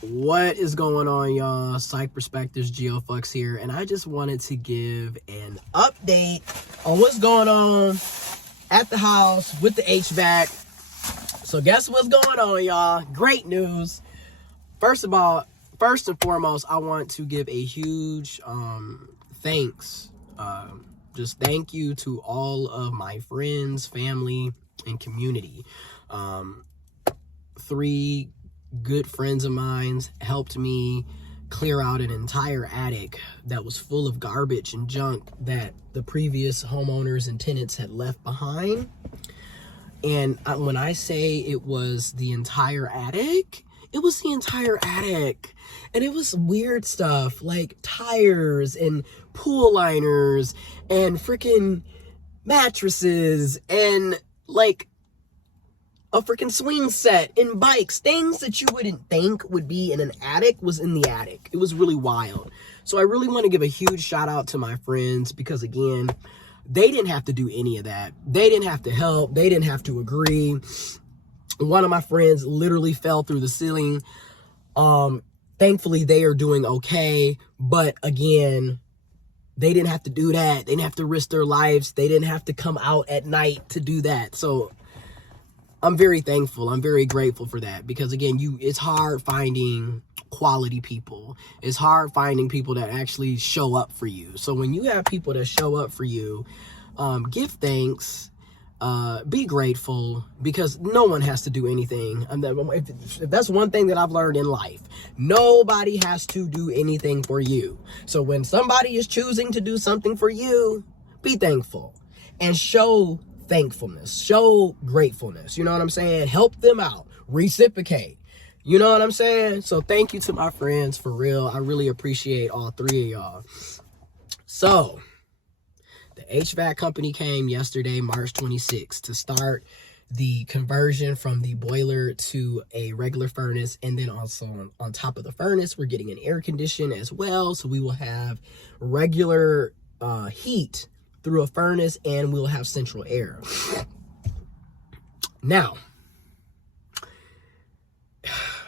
What is going on, y'all? Psych Perspectives, GeoFlux here, and I just wanted to give an update on what's going on at the house with the HVAC. So guess what's going on, y'all? Great news. First and foremost, I want to give a huge thanks. Just thank you to all of my friends, family, and community. 3 good friends of mine helped me clear out an entire attic that was full of garbage and junk that the previous homeowners and tenants had left behind. And when I say it was the entire attic, it was the entire attic. And it was weird stuff like tires and pool liners and freaking mattresses and like a freaking swing set and bikes. Things that you wouldn't think would be in an attic was in the attic. It was really wild. So I really want to give a huge shout out to my friends because, again, they didn't have to do any of that. They didn't have to help. They didn't have to agree. One of my friends literally fell through the ceiling. Thankfully, they are doing okay. But again, they didn't have to do that. They didn't have to risk their lives. They didn't have to come out at night to do that. So I'm very thankful. I'm very grateful for that because, again, it's hard finding quality people. It's hard finding people that actually show up for you. So when you have people that show up for you, give thanks, be grateful, because no one has to do anything. And if that's one thing that I've learned in life, nobody has to do anything for you. So when somebody is choosing to do something for you, be thankful and show thankfulness, show gratefulness. You know what I'm saying? Help them out, reciprocate. You know what I'm saying? So thank you to my friends, for real. I really appreciate all 3 of y'all. So the HVAC company came yesterday, March 26th, to start the conversion from the boiler to a regular furnace. And then also on top of the furnace, we're getting an air condition as well. So we will have regular heat through a furnace, and we'll have central air. Now,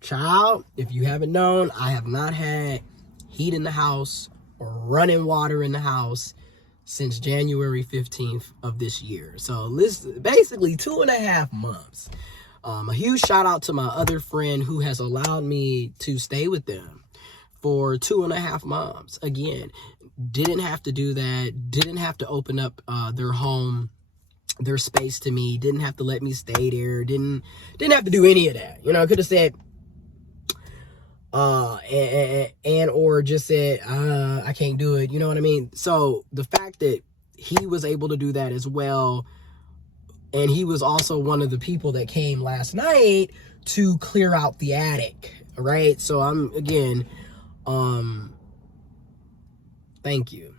child, if you haven't known, I have not had heat in the house or running water in the house since January 15th of this year. So this basically 2.5 months. A huge shout out to my other friend who has allowed me to stay with them for 2.5 months. Again, didn't have to do that, didn't have to open up their home, their space to me, didn't have to let me stay there, didn't have to do any of that. You know, I could have said or just said I can't do it. You know what I mean? So the fact that he was able to do that as well, and he was also one of the people that came last night to clear out the attic, right? So I'm, again, thank you.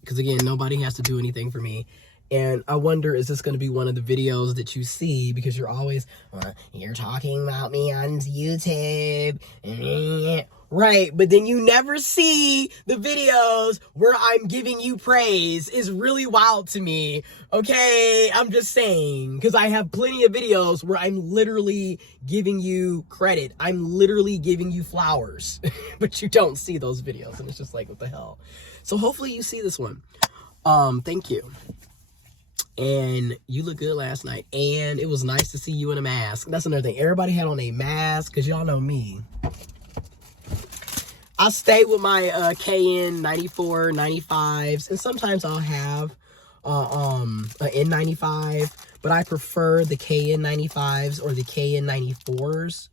Because, again, nobody has to do anything for me. And I wonder, is this going to be one of the videos that you see? Because you're always, you're talking about me on YouTube. Right, but then you never see the videos where I'm giving you praise. It's really wild to me, okay? I'm just saying, because I have plenty of videos where I'm literally giving you credit. I'm literally giving you flowers, but you don't see those videos, and it's just like, what the hell? So hopefully you see this one. Thank you. And you look good last night, and it was nice to see you in a mask. That's another thing. Everybody had on a mask, because y'all know me. I stay with my KN 94, 95s, and sometimes I'll have an N95, but I prefer the KN 95s or the KN 94s.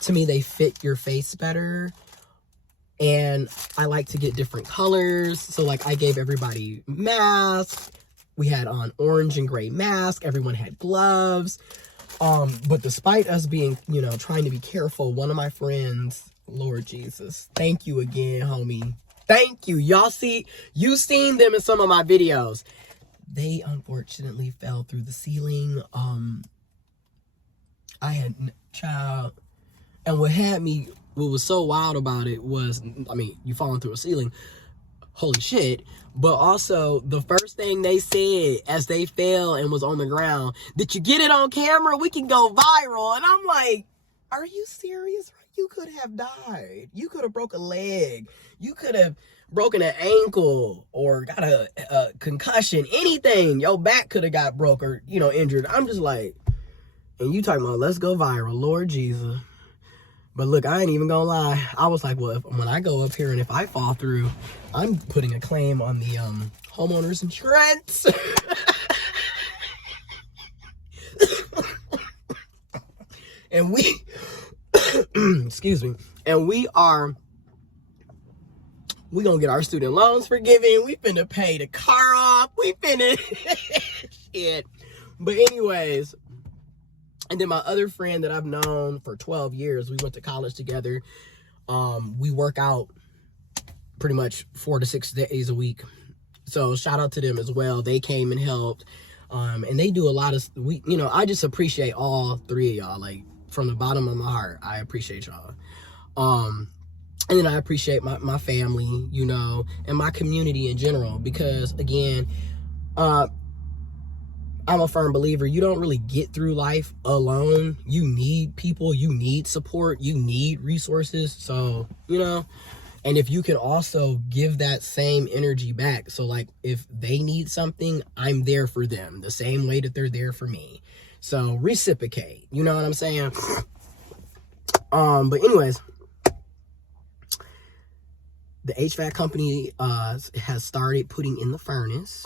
To me, they fit your face better, and I like to get different colors. So, like, I gave everybody masks. We had on orange and gray masks. Everyone had gloves. But despite us being, you know, trying to be careful, one of my friends, Lord Jesus, thank you again, homie. Thank you. Y'all see, you seen them in some of my videos. They unfortunately fell through the ceiling. I had, child, and what was so wild about it was, I mean, you falling through a ceiling, holy shit. But also, the first thing they said as they fell and was on the ground, did you get it on camera? We can go viral. And I'm like, Are you serious? You could have died. You could have broke a leg. You could have broken an ankle or got a concussion. Anything. Your back could have got broke or, you know, injured. I'm just like, and you talking about let's go viral, Lord Jesus. But look, I ain't even gonna lie. I was like, well, when I go up here and if I fall through, I'm putting a claim on the homeowner's insurance. And we, excuse me, and we gonna get our student loans forgiven. We finna pay the car off. We finna, shit. But anyways, and then my other friend that I've known for 12 years, we went to college together. We work out pretty much 4 to 6 days a week. So shout out to them as well. They came and helped. And they do a lot of, you know, I just appreciate all three of y'all. Like, from the bottom of my heart, I appreciate y'all. And then I appreciate my family, you know, and my community in general, because again, I'm a firm believer, you don't really get through life alone. You need people, you need support, you need resources. So, you know, and if you can also give that same energy back. So like if they need something, I'm there for them the same way that they're there for me. So reciprocate, you know what I'm saying? But anyways, the HVAC company has started putting in the furnace.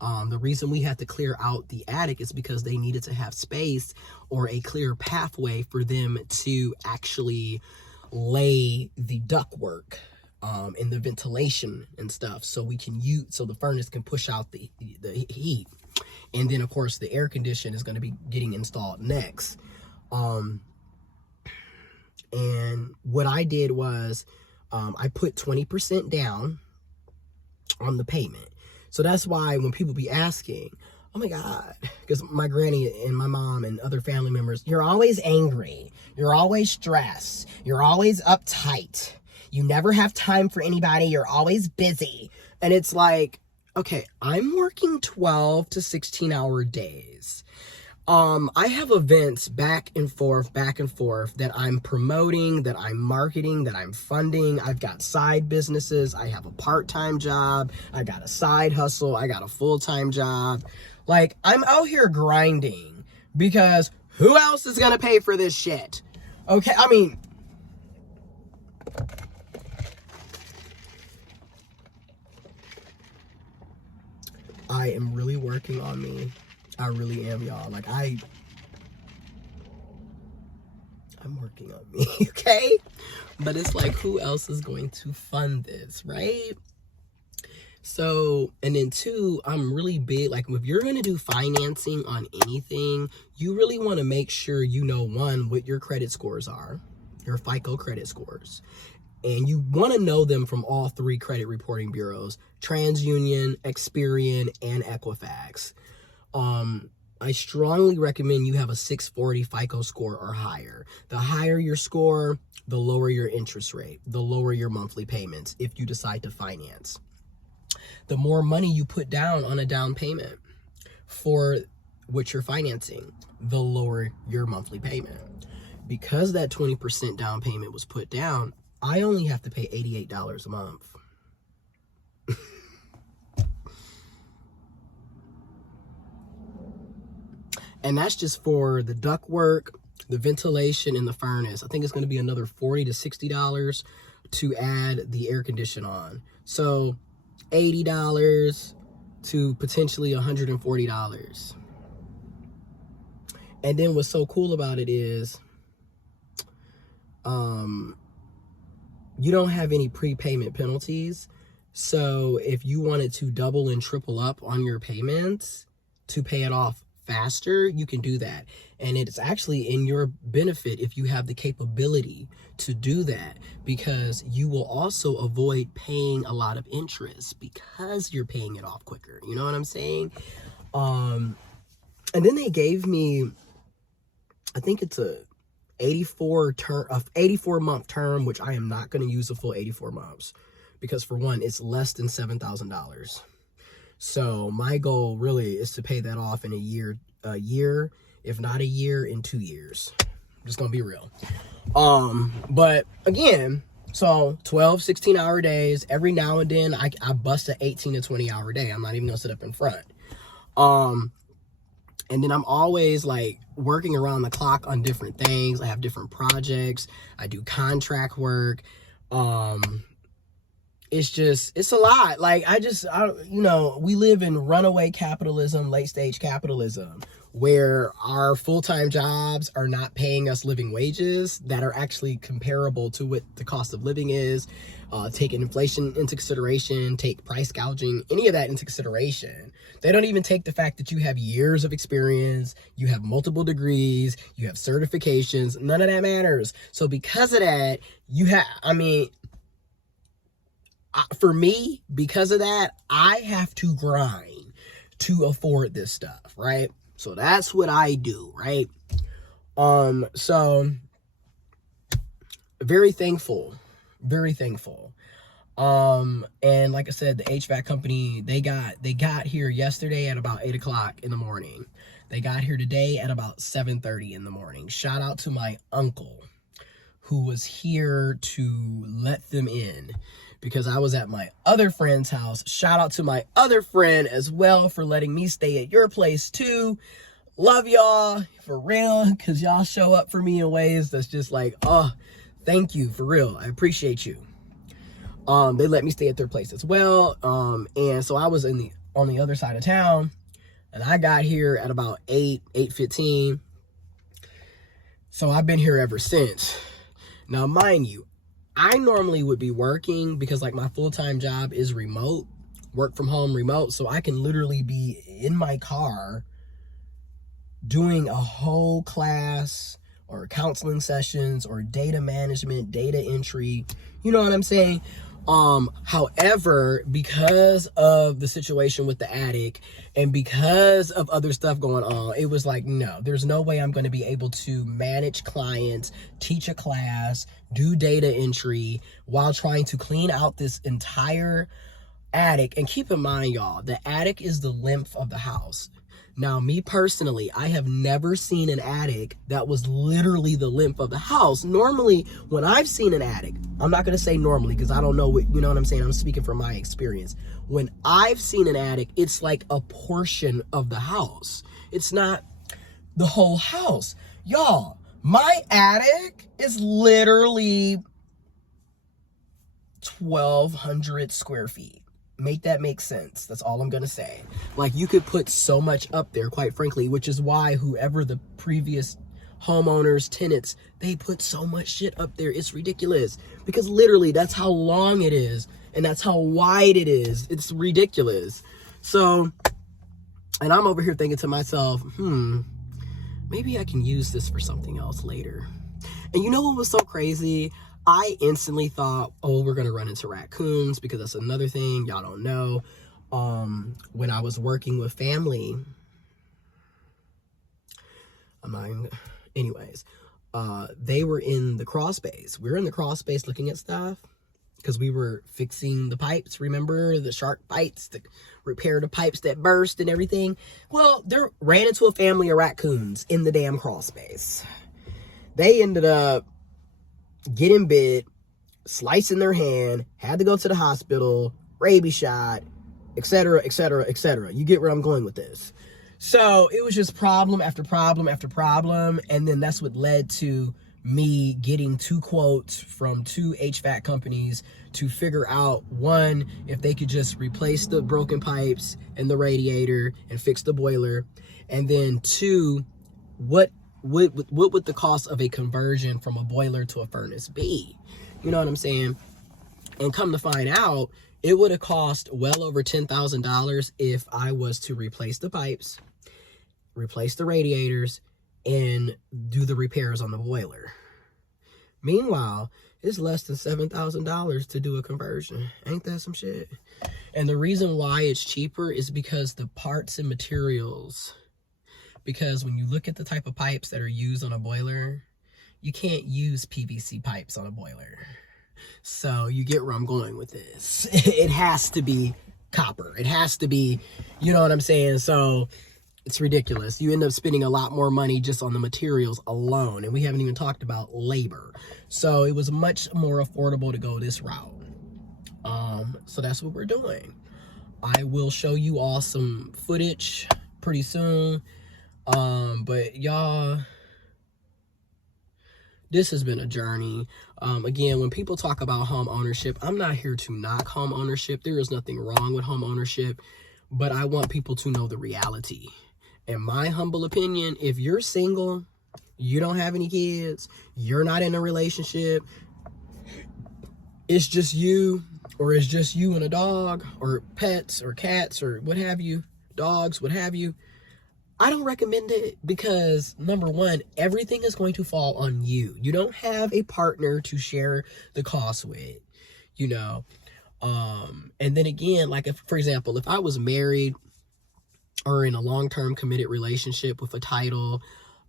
The reason we had to clear out the attic is because they needed to have space or a clear pathway for them to actually lay the ductwork and the ventilation and stuff, so we can use, so the furnace can push out the heat. And then of course the air condition is going to be getting installed next. And what I did was I put 20% down on the payment. So that's why when people be asking, oh my God, because my granny and my mom and other family members, you're always angry, you're always stressed, you're always uptight, you never have time for anybody, you're always busy. And it's like, okay, I'm working 12 to 16-hour days. I have events back and forth that I'm promoting, that I'm marketing, that I'm funding. I've got side businesses. I have a part-time job. I got a side hustle. I got a full-time job. Like, I'm out here grinding because who else is going to pay for this shit? Okay, I mean, I am really working on me. I really am, y'all. Like, I'm working on me, okay? But it's like, who else is going to fund this, right? So, and then two, I'm really big, like, if you're going to do financing on anything, you really want to make sure you know, one, what your credit scores are, your FICO credit scores. And you want to know them from all three credit reporting bureaus, TransUnion, Experian, and Equifax. I strongly recommend you have a 640 FICO score or higher. The higher your score, the lower your interest rate, the lower your monthly payments if you decide to finance. The more money you put down on a down payment for what you're financing, the lower your monthly payment. Because that 20% down payment was put down, I only have to pay $88 a month. And that's just for the ductwork, the ventilation, and the furnace. I think it's going to be another $40 to $60 to add the air condition on. So $80 to potentially $140. And then what's so cool about it is you don't have any prepayment penalties. So if you wanted to double and triple up on your payments to pay it off faster, you can do that. And it's actually in your benefit if you have the capability to do that, because you will also avoid paying a lot of interest because you're paying it off quicker. You know what I'm saying? And then they gave me, I think it's a 84 month term, which I am not going to use a full 84 months because, for one, it's less than $7,000. So my goal really is to pay that off in a year, if not a year, in 2 years. I'm just gonna be real. But again, so 12, 16-hour days. Every now and then, I bust an 18 to 20-hour day. I'm not even gonna sit up in front. And then I'm always like working around the clock on different things. I have different projects. I do contract work. It's a lot. Like, we live in runaway capitalism, late stage capitalism, where our full-time jobs are not paying us living wages that are actually comparable to what the cost of living is. Taking inflation into consideration, take price gouging, any of that into consideration. They don't even take the fact that you have years of experience, you have multiple degrees, you have certifications. None of that matters. So because of that, for me, because of that, I have to grind to afford this stuff, right? So that's what I do, right? So very thankful. And like I said, the HVAC company, they got here yesterday at about 8 o'clock in the morning. They got here today at about 7:30 in the morning. Shout out to my uncle who was here to let them in, because I was at my other friend's house. Shout out to my other friend as well for letting me stay at your place too. Love y'all, for real, because y'all show up for me in ways that's just like, oh, thank you, for real. I appreciate you. They let me stay at their place as well. And so I was on the other side of town, and I got here at about 8:15. So I've been here ever since. Now, mind you, I normally would be working because like my full-time job is remote, work from home remote. So I can literally be in my car doing a whole class or counseling sessions or data management, data entry. You know what I'm saying? However, because of the situation with the attic and because of other stuff going on, it was like, no, there's no way I'm going to be able to manage clients, teach a class, do data entry while trying to clean out this entire attic. And keep in mind, y'all, the attic is the lymph of the house. Now, me personally, I have never seen an attic that was literally the lymph of the house. Normally, when I've seen an attic, I'm not going to say normally because I don't know what, you know what I'm saying? I'm speaking from my experience. When I've seen an attic, it's like a portion of the house. It's not the whole house. Y'all, my attic is literally 1,200 square feet. Make that make sense. That's all I'm gonna say. Like, you could put so much up there, quite frankly, which is why whoever the previous homeowners, tenants, they put so much shit up there. It's ridiculous, because literally that's how long it is and that's how wide it is. It's ridiculous. So, and I'm over here thinking to myself, maybe I can use this for something else later. And you know what was so crazy? I instantly thought, oh, we're going to run into raccoons, because that's another thing y'all don't know. When I was working with family, they were in the crawl space. We were in the crawl space looking at stuff because we were fixing the pipes. Remember the shark bites, to repair the pipes that burst and everything? Well, they ran into a family of raccoons in the damn crawl space. They ended up getting bit, slicing their hand, had to go to the hospital, rabies shot, etc., etc., etc. You get where I'm going with this. So it was just problem after problem after problem, and then that's what led to me getting 2 quotes from 2 HVAC companies to figure out, one, if they could just replace the broken pipes and the radiator and fix the boiler, and then 2, what would the cost of a conversion from a boiler to a furnace be? You know what I'm saying? And come to find out, it would have cost well over $10,000 if I was to replace the pipes, replace the radiators, and do the repairs on the boiler. Meanwhile, it's less than $7,000 to do a conversion. Ain't that some shit? And the reason why it's cheaper is because the parts and materials. Because when you look at the type of pipes that are used on a boiler, you can't use PVC pipes on a boiler. So you get where I'm going with this. It has to be copper. It has to be, you know what I'm saying? So It's ridiculous. You end up spending a lot more money just on the materials alone, and we haven't even talked about labor. So it was much more affordable to go this route. So that's what we're doing. I will show you all some footage pretty soon. But y'all, this has been a journey. Again, when people talk about home ownership, I'm not here to knock home ownership. There is nothing wrong with home ownership, but I want people to know the reality. In my humble opinion, if you're single, you don't have any kids, you're not in a relationship, it's just you, or it's just you and a dog, or pets, or cats, or what have you, dogs, what have you, I don't recommend it, because number one, everything is going to fall on you. You don't have a partner to share the cost with, you know. And then again, like if, for example, if I was married or in a long-term committed relationship with a title,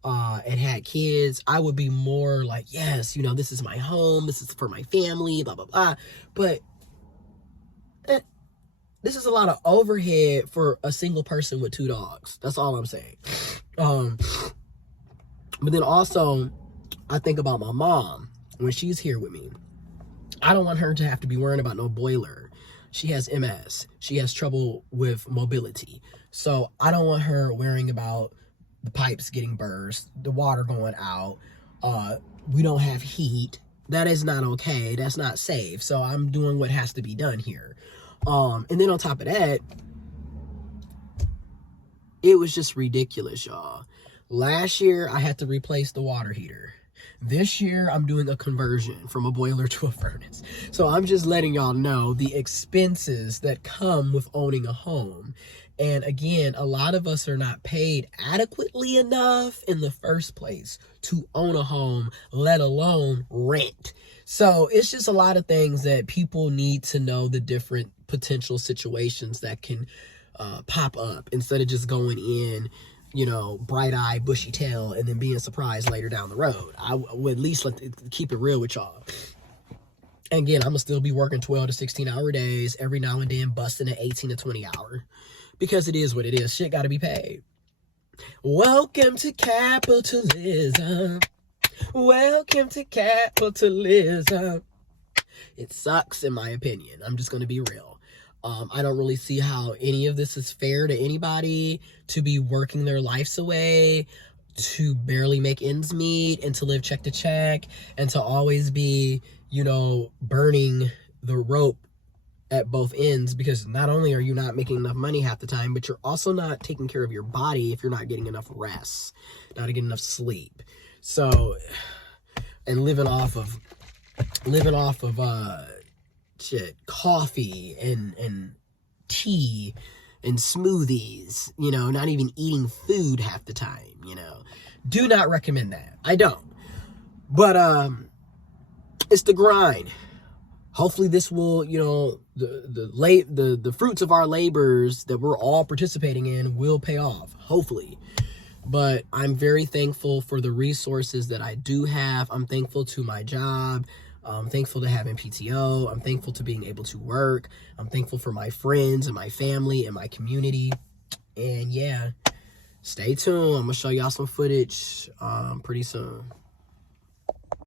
and had kids, I would be more like, yes, you know, this is my home, this is for my family, blah, blah, blah. But this is a lot of overhead for a single person with 2 dogs. That's all I'm saying. But then also, I think about my mom when she's here with me. I don't want her to have to be worrying about no boiler. She has MS. She has trouble with mobility. So I don't want her worrying about the pipes getting burst, the water going out. We don't have heat. That is not okay. That's not safe. So I'm doing what has to be done here. And then on top of that, it was just ridiculous, y'all. Last year, I had to replace the water heater. This year, I'm doing a conversion from a boiler to a furnace. So I'm just letting y'all know the expenses that come with owning a home. And again, a lot of us are not paid adequately enough in the first place to own a home, let alone rent. So it's just a lot of things that people need to know, the different potential situations that can pop up, instead of just going in, you know, bright-eyed, bushy-tailed, and then being surprised later down the road. I would at least keep it real with y'all. And again, I'm going to still be working 12 to 16-hour days, every now and then busting an 18 to 20-hour. Because it is what it is. Shit got to be paid. Welcome to capitalism. Welcome to capitalism. It sucks, in my opinion. I'm just going to be real. I don't really see how any of this is fair to anybody, to be working their lives away, to barely make ends meet, and to live check to check, and to always be, you know, burning the rope at both ends, because not only are you not making enough money half the time, but you're also not taking care of your body if you're not getting enough rest, not getting enough sleep. So, and living off of coffee and tea and smoothies, you know, not even eating food half the time, you know. Do not recommend that. I don't. But it's the grind. Hopefully this will, you know, the fruits of our labors that we're all participating in will pay off, hopefully. But I'm very thankful for the resources that I do have. I'm thankful to my job. I'm thankful to having PTO. I'm thankful to being able to work. I'm thankful for my friends and my family and my community. And yeah, stay tuned. I'm going to show y'all some footage pretty soon.